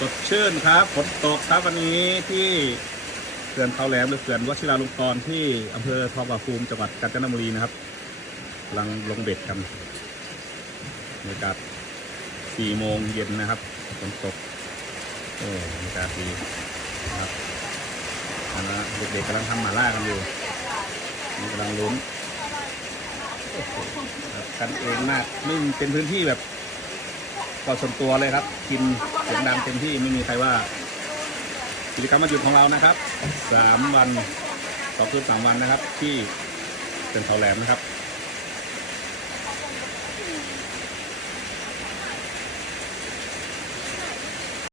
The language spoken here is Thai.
สดชื่นครับฝนตกครับวันนี้ที่เขื่อนเขาแหลมหรือเขื่อนวชิราลงกรณ์ที่อำเภอทองผาภูมิจังหวัดกาญจนบุรีนะครับกำลังลงเบ็ดกันบรรยากาศ4 โมงเย็นนะครับฝนตกบรรยากาศดีนะครับเด็กๆกำลังทำหม่าล่ากันอยู่นี่กำลังลุ้นกันเองมากไม่เป็นพื้นที่แบบก็ส่วนตัวเลยครับกินเสียงดังเต็มที่ไม่มีใครว่ากิจกรรมวันหยุดของเรานะครับ3 วัน2 คืน 3 วันนะครับที่เขื่อนเขาแหลมนะครับ